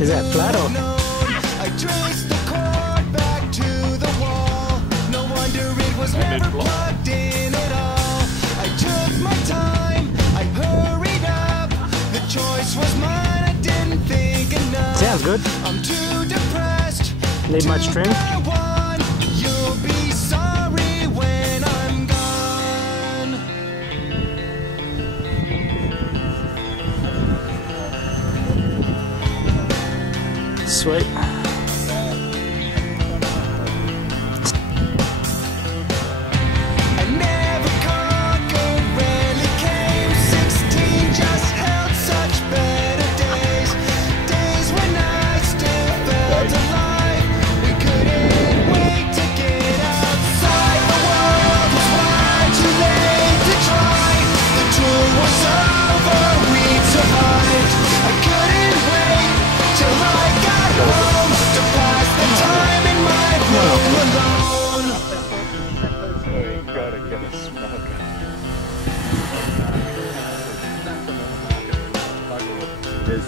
Is that flat or? I traced the cord back to the wall. No wonder it was never plugged in at all. I took my time, I hurried up. The choice was mine, I didn't think enough. Sounds good. I'm too depressed. Need much trim? You'll be sorry when I'm gone. Sweet. I never conquered, rarely came. 16 just held such better days. Days when I still felt alive. We couldn't wait to get outside. The world was far too late to try. The tour was over, we'd survived. I couldn't wait till I got home to pass the time in my room alone. You gotta get a smoke. Is